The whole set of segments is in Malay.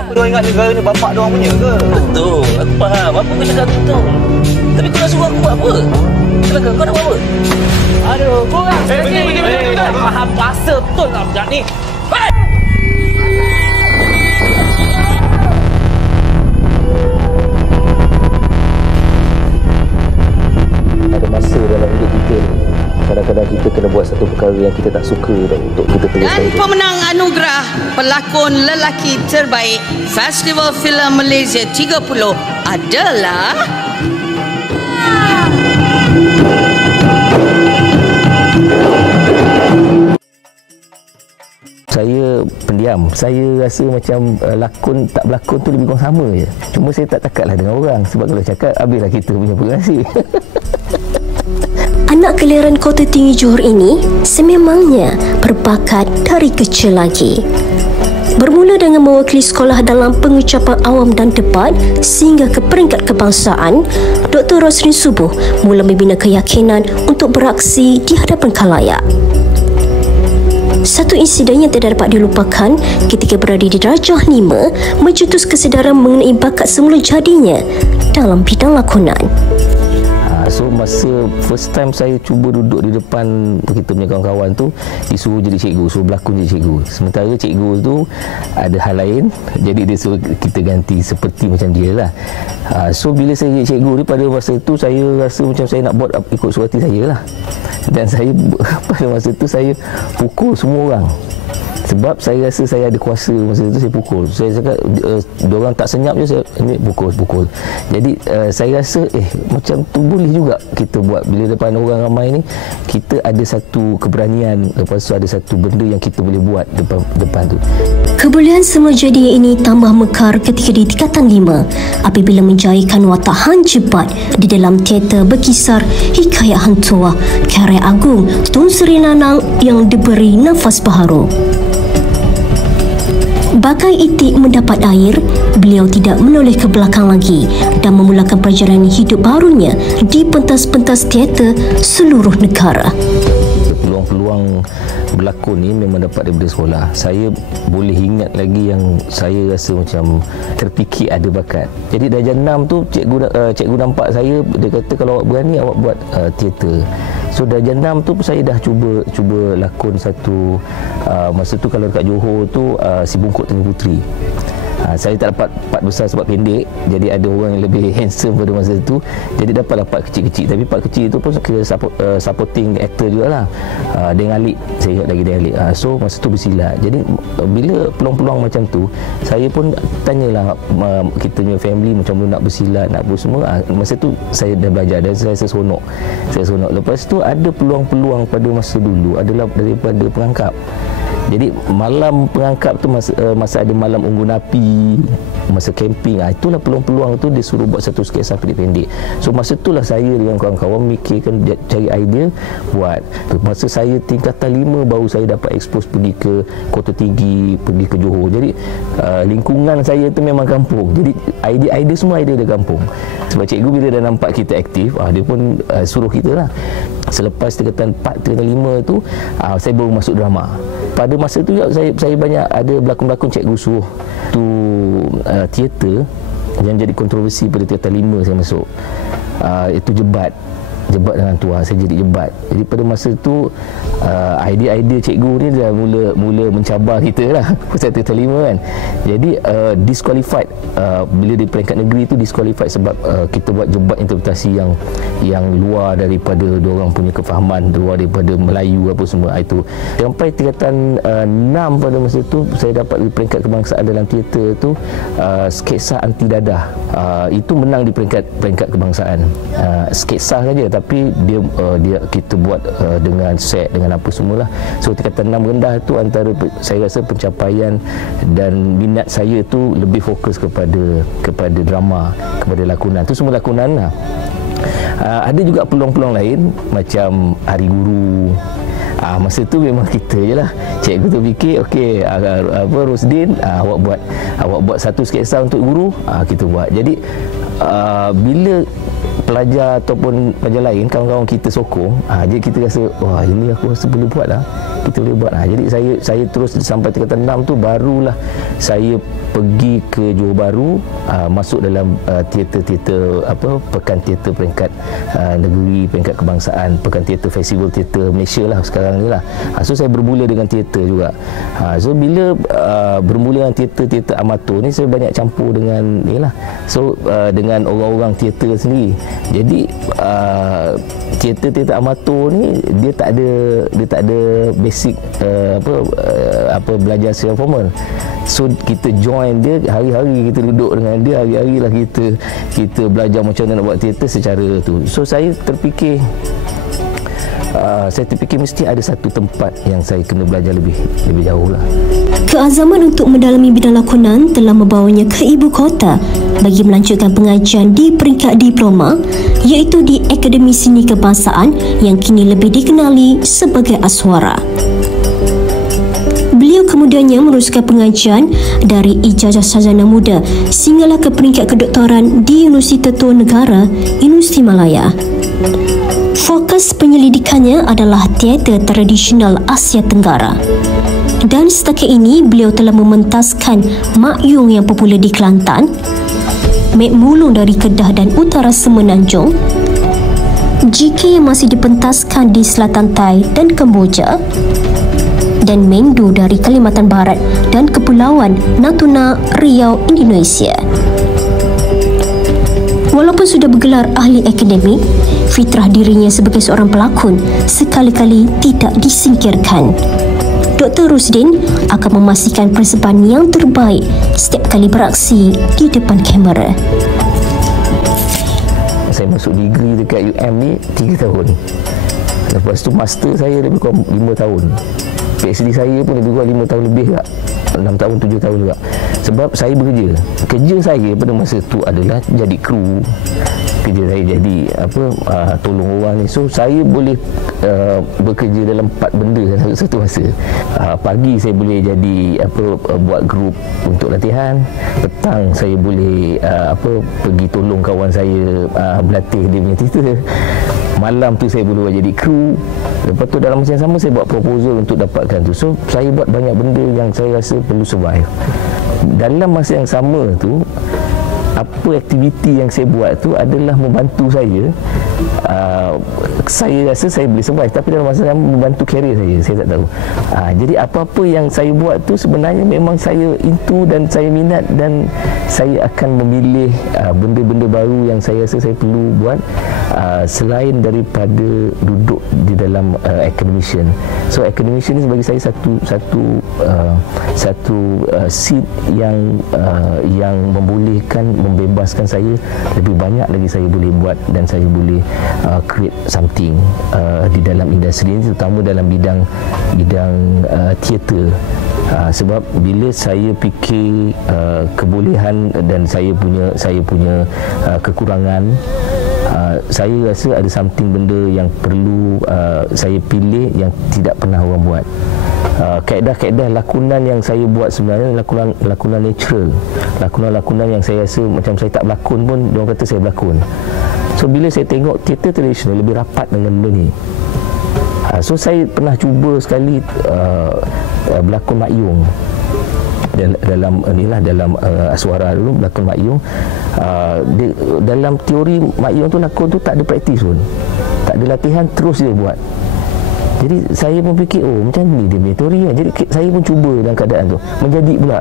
Apa diorang ingat negara ni bapak diorang punya ke? Betul, aku faham. Apa kau cakap betul. Tapi kau nak suruh aku buat apa? Silakan, kau nak buat apa? Aduh, korang. Faham bahasa betul lah budak ni. Ada masa dalam hidup kita, kadang-kadang kita kena buat satu perkara yang kita tak suka untuk kita Dan pemenang anugerah pelakon lelaki terbaik Festival Filem Malaysia 30 adalah Saya pendiam. Saya rasa macam lakon tak berlakon tu lebih kurang sama je. Cuma saya tak takatlah dengan orang. Sebab kalau cakap, habislah kita punya pengasih. Anak kelahiran Kota Tinggi Johor ini sememangnya berbakat dari kecil lagi. Bermula dengan mewakili sekolah dalam pengucapan awam dan debat sehingga ke peringkat kebangsaan, Dr. Rosrin Subuh mula membina keyakinan untuk beraksi di hadapan khalayak. Satu insiden yang tidak dapat dilupakan ketika berada di darjah 5 mencetus kesedaran mengenai bakat semula jadinya dalam bidang lakonan. So masa first time saya cuba duduk di depan kita punya kawan-kawan tu, disuruh jadi cikgu, suruh berlakon jadi cikgu. Sementara cikgu tu ada hal lain, jadi dia suruh kita ganti seperti macam dia lah. So bila saya jadi cikgu ni, pada masa tu saya rasa macam saya nak buat ikut suara hati saya lah. Dan saya pada masa tu saya pukul semua orang. Sebab saya rasa saya ada kuasa masa itu, saya pukul. Saya cakap, diorang tak senyap je, saya ini pukul. Jadi saya rasa macam tu boleh juga kita buat. Bila depan orang ramai ni, kita ada satu keberanian, lepas tu ada satu benda yang kita boleh buat depan tu. Kebolehan semula jadinya ini tambah mekar ketika di tingkatan 5 apabila menjayakan watak Han Jebat di dalam teater berkisar Hikayat Hang Tuah karya agung Tun Sri Nanang yang diberi nafas baharu. Bagai itik mendapat air, beliau tidak menoleh ke belakang lagi dan memulakan perjalanan hidup barunya di pentas-pentas teater seluruh negara. Peluang-peluang berlakon ni memang dapat daripada sekolah. Saya boleh ingat lagi yang saya rasa macam terfikir ada bakat. Jadi darjah 6 tu cikgu nampak saya, dia kata kalau awak berani awak buat teater. So darjah 6 tu saya dah cuba lakon satu masa tu kalau dekat Johor tu Si Bungkuk Tengah Puteri. Saya tak dapat part besar sebab pendek, jadi ada orang yang lebih handsome pada masa itu, jadi dapatlah part kecil-kecil. Tapi part kecil itu pun kira supporting actor jugalah. Dengan Alik, saya ingat lagi dengan Alik. So masa tu bersilat. Jadi bila peluang-peluang macam tu, saya pun tanyalah kita punya family macam mana nak bersilat, nak apa semua. Masa tu saya dah belajar dan saya seronok. Lepas tu ada peluang-peluang pada masa dulu adalah daripada perangkap. Jadi malam perangkap tu masa ada malam unggun api, masa camping, itulah peluang-peluang tu dia suruh buat satu sketsa pendek-pendek. So masa itulah saya dengan kawan-kawan mikirkan cari idea buat. Masa saya tingkatan 5 baru saya dapat expose pergi ke Kota Tinggi, pergi ke Johor. Jadi lingkungan saya tu memang kampung. Jadi idea semua idea dari kampung. Sebab cikgu bila dah nampak kita aktif, dia pun suruh kita lah. Selepas tingkatan 4, tingkatan 5 tu, saya baru masuk drama. Pada masa tu saya banyak ada berlakon-berlakon, cikgu suruh tu teater yang jadi kontroversi pada tingkatan 5 saya masuk. Itu jebat dengan tuah, saya jadi jebat. Jadi pada masa tu idea-idea cikgu ni dah mula mencabar kita lah pasal tingkatan 5 kan. Jadi disqualified bila di peringkat negeri tu disqualified sebab kita buat jebat interpretasi yang luar daripada diorang punya kefahaman, luar daripada Melayu apa semua itu. Sampai tingkatan 6 pada masa tu saya dapat di peringkat kebangsaan dalam teater tu sketsa anti dadah. Itu menang di peringkat kebangsaan. Sketsa saja tapi dia kita buat dengan set dengan apa semualah. So tingkatan 6 rendah tu antara saya rasa pencapaian dan minat saya tu lebih fokus kepada drama, kepada lakonan. Tu semua lakonan lah. Ada juga peluang-peluang lain macam Hari Guru. Masa tu memang kita je lah. Cikgu tu fikir okey, Rosdin, awak buat satu sketsa untuk guru, kita buat. Jadi bila pelajar ataupun pelajar lain, kawan-kawan kita sokong, jadi kita rasa wah, ini aku rasa boleh buat lah. kita boleh buat. Jadi saya terus sampai tingkatan 6 tu barulah saya pergi ke Johor Bahru, masuk dalam teater-teater pekan teater peringkat negeri, peringkat kebangsaan, pekan teater festival teater Malaysia lah sekarang ni lah. So saya bermula dengan teater juga. So bila bermula dengan teater amatur ni, saya banyak campur dengan ni lah. So dengan orang-orang teater sendiri. Jadi teater amatur ni dia tak ada basic belajar secara formal. So kita join dia, hari-hari kita duduk dengan dia, hari-hari lah kita belajar macam mana nak buat teater secara tu. So saya terfikir mesti ada satu tempat yang saya kena belajar lebih jauh lah. Keazaman untuk mendalami bidang lakonan telah membawanya ke ibu kota bagi melanjutkan pengajian di peringkat diploma, iaitu di Akademi Seni Kebangsaan yang kini lebih dikenali sebagai Aswara. Beliau kemudiannya meneruskan pengajian dari ijazah sarjana muda sehinggalah ke peringkat kedoktoran di Universiti Tetua Negara, Universiti Malaya. Fokus penyelidikannya adalah teater tradisional Asia Tenggara. Dan setakat ini beliau telah mementaskan Mak Yung yang popular di Kelantan, Mek Mulung dari Kedah dan Utara Semenanjung, JK yang masih dipentaskan di Selatan Thai dan Kemboja, dan Mengdu dari Kalimantan Barat dan Kepulauan Natuna, Riau, Indonesia. Walaupun sudah bergelar ahli akademik, fitrah dirinya sebagai seorang pelakon sekali-kali tidak disingkirkan. Dr. Rusdin akan memastikan persembahan yang terbaik setiap kali beraksi di depan kamera. Saya masuk degree dekat UM ni 3 tahun. Lepas tu master saya lebih kurang 5 tahun. PhD saya pun lebih kurang 5 tahun lebih tak. 6 tahun, 7 tahun juga. Sebab saya bekerja. Kerja saya pada masa tu adalah jadi kru. Kerja saya jadi tolong orang ni. So saya boleh bekerja dalam 4 benda dalam satu masa. Pagi saya boleh jadi buat grup untuk latihan. Petang saya boleh pergi tolong kawan saya berlatih dia punya teater. Malam tu saya boleh buat jadi kru. Lepas tu dalam masa yang sama saya buat proposal untuk dapatkan tu. So saya buat banyak benda yang saya rasa perlu survive. Dalam masa yang sama tu, apa aktiviti yang saya buat tu adalah membantu saya. Saya rasa saya boleh survive, tapi dalam masa yang membantu career saya tak tahu. Jadi apa-apa yang saya buat tu sebenarnya memang saya into dan saya minat, dan saya akan memilih benda-benda baru yang saya rasa saya perlu buat selain daripada duduk di dalam academician. So academician ni bagi saya satu seat yang membolehkan, membebaskan saya lebih banyak lagi saya boleh buat, dan saya boleh create something di dalam industri ini, terutama dalam bidang teater. Sebab bila saya fikir kebolehan dan saya punya kekurangan, saya rasa ada something benda yang perlu saya pilih yang tidak pernah orang buat. Kaedah-kaedah lakonan yang saya buat sebenarnya lakonan natural, lakonan yang saya rasa macam saya tak berlakon pun diorang kata saya berlakon. So bila saya tengok teater tradisional lebih rapat dengan benda ni, so saya pernah cuba sekali berlakon Mak Yung dalam Aswara dulu, berlakon Mak Yung. Dalam teori Mak Yung tu lakon tu tak ada praktis pun, tak ada latihan, terus dia buat. Jadi saya pun fikir, macam ni dia punya teori kan. Jadi saya pun cuba dalam keadaan tu, menjadi pula.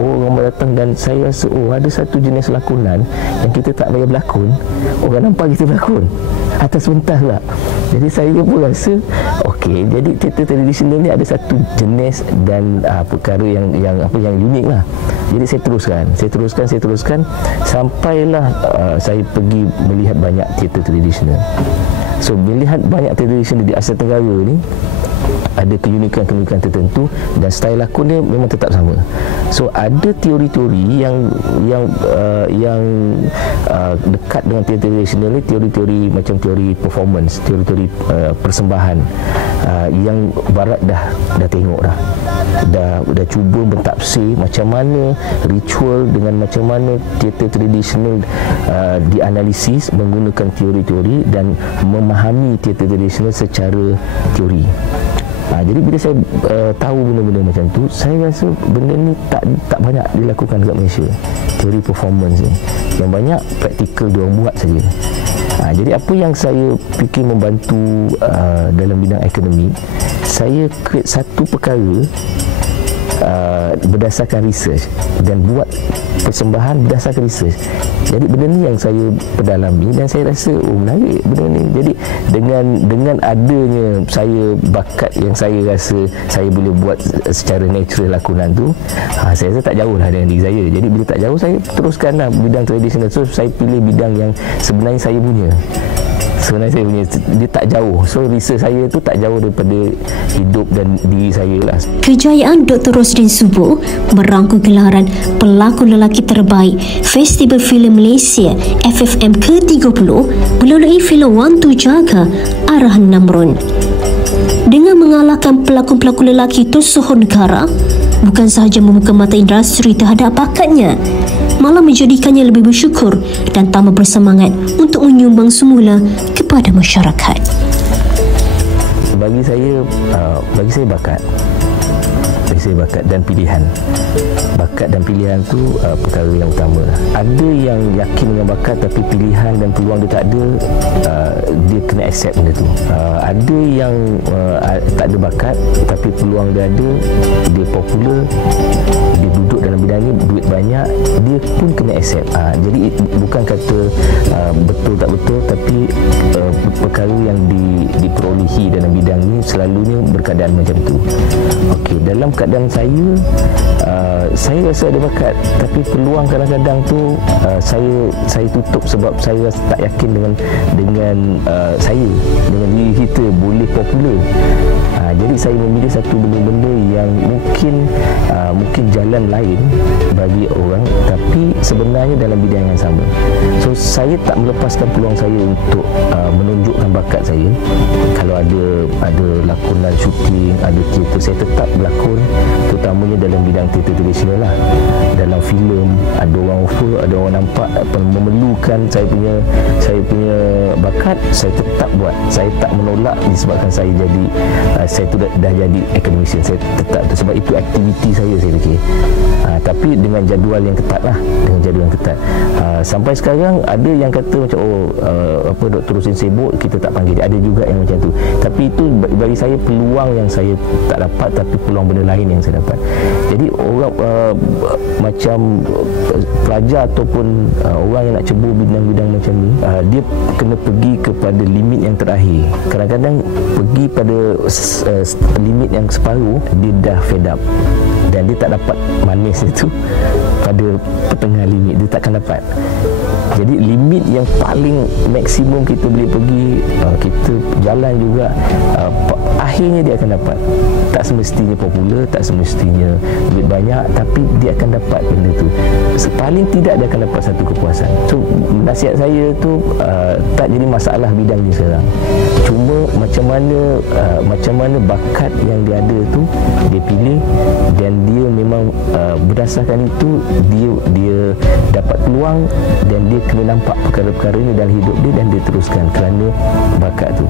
Orang datang, dan saya rasa ada satu jenis lakonan yang kita tak payah berlakon, orang nampak kita berlakon atas pentas lah. Jadi saya pun rasa okey, jadi teater tradisional ni ada satu jenis dan perkara yang unik lah. Jadi saya teruskan sampailah saya pergi melihat banyak teater tradisional. So melihat banyak teater tradisional di Asia Tenggara ni ada keunikan tertentu, dan style lakon dia memang tetap sama. So ada teori-teori yang dekat dengan teater tradisional ni, teori-teori macam teori performance, teori-teori persembahan yang barat dah tengok dah cuba mentafsir macam mana ritual dengan macam mana teater tradisional dianalisis menggunakan teori-teori dan memahami teater tradisional secara teori. Jadi bila saya tahu benda-benda macam tu, saya rasa benda ni tak banyak dilakukan dekat Malaysia. Teori performance ni yang banyak praktikal diorang buat saja. Jadi apa yang saya fikir membantu dalam bidang akademik, saya create satu perkara berdasarkan research dan buat persembahan berdasarkan research. Jadi benda ni yang saya perdalami dan saya rasa menarik benda ni. Jadi dengan adanya saya bakat yang saya rasa saya boleh buat secara natural lakonan tu, saya rasa tak jauh lah dengan diri saya. Jadi bila tak jauh, saya teruskan lah bidang tradisional. So saya pilih bidang yang sebenarnya saya punya. Dia tak jauh. So research saya tu tak jauh daripada hidup dan diri saya lah. Kejayaan Dr. Rosdin Subuh merangkul gelaran pelakon lelaki terbaik Festival Filem Malaysia FFM ke-30 melalui filem Wantu Jaga arahan Namron. Dengan mengalahkan pelakon-pelakon lelaki tersohor negara, bukan sahaja membuka mata industri terhadap bakatnya, malah menjadikannya lebih bersyukur dan tambah bersemangat untuk menyumbang semula kepada masyarakat. Bagi saya bakat. Bagi saya bakat dan pilihan. Bakat dan pilihan tu perkara yang utama. Ada yang yakin dengan bakat tapi pilihan dan peluang dia tak ada, dia kena accept benda tu. Ada yang tak ada bakat tapi peluang dia ada, dia popular, dia duduk dalam bidang ni, duit banyak, dia pun kena accept. Jadi bukan kata betul tak betul, tapi perkara yang diperolehi dalam bidang ni selalunya berkeadaan macam tu. Okey, dalam keadaan saya rasa ada bakat tapi peluang kadang-kadang tu saya tutup sebab saya rasa tak yakin dengan saya, dengan diri kita boleh popular. Jadi saya memilih satu benda-benda yang mungkin jalan lain bagi orang tapi sebenarnya dalam bidang yang sama. So saya tak melepaskan peluang saya untuk menunjukkan bakat saya. Kalau ada lakonan syuting, ada teater, saya tetap berlakon, terutamanya dalam bidang teater tradisional lah. Dalam filem ada orang offer, ada orang nampak memerlukan saya punya bakat, saya tetap buat. Saya tak menolak disebabkan saya tu dah jadi academician. Saya tetap tu sebab itu aktiviti saya fikir. Tapi dengan jadual yang ketat lah, sampai sekarang ada yang kata macam Dr. Rosdin sibuk, kita tak panggil dia. Ada juga yang macam tu. Tapi itu bagi saya peluang yang saya tak dapat, tapi peluang benda lain yang saya dapat. Jadi orang macam pelajar ataupun orang yang nak cebur bidang-bidang macam ni, dia kena pergi kepada limit yang terakhir. Kadang-kadang pergi pada limit yang separuh, dia dah fed up dan dia tak dapat manis itu pada pertengahan limit, dia takkan dapat. Jadi limit yang paling maksimum kita boleh pergi, kita jalan juga, akhirnya dia akan dapat. Tak semestinya popular, tak semestinya duit banyak, tapi dia akan dapat benda tu. Paling tidak dia akan dapat satu kepuasan. So nasihat saya tu tak jadi masalah bidang ni sekarang. Cuma macam mana bakat yang dia ada tu dia pilih, dan dia memang berdasarkan itu dia dapat peluang, dan dia kena nampak perkara-perkara ni dalam hidup dia dan dia teruskan kerana bakat tu.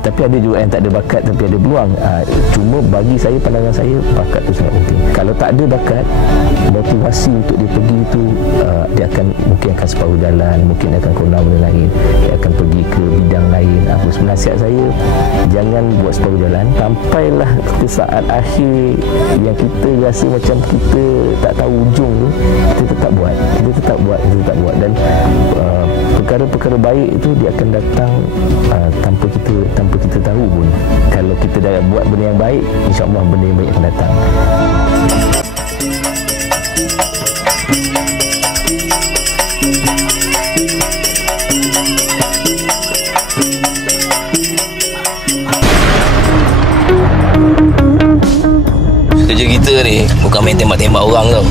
Tapi ada juga yang tak ada bakat tapi ada peluang. Cuma bagi saya, pandangan saya, bakat tu sangat penting. Kalau tak ada bakat, motivasi untuk dia pergi tu dia mungkin akan separuh jalan, mungkin akan kurang benda lain, dia akan pergi ke bidang lain. Nasihat saya, jangan buat separuh jalan, sampailah ke saat akhir yang kita rasa macam kita tak tahu ujung tu, kita tetap buat. Dan perkara-perkara baik itu dia akan datang tanpa kita tahu pun. Kalau kita dah buat benda yang baik, insya-Allah benda yang baik akan datang. Kerja kita ni bukan main tembak-tembak orang tau.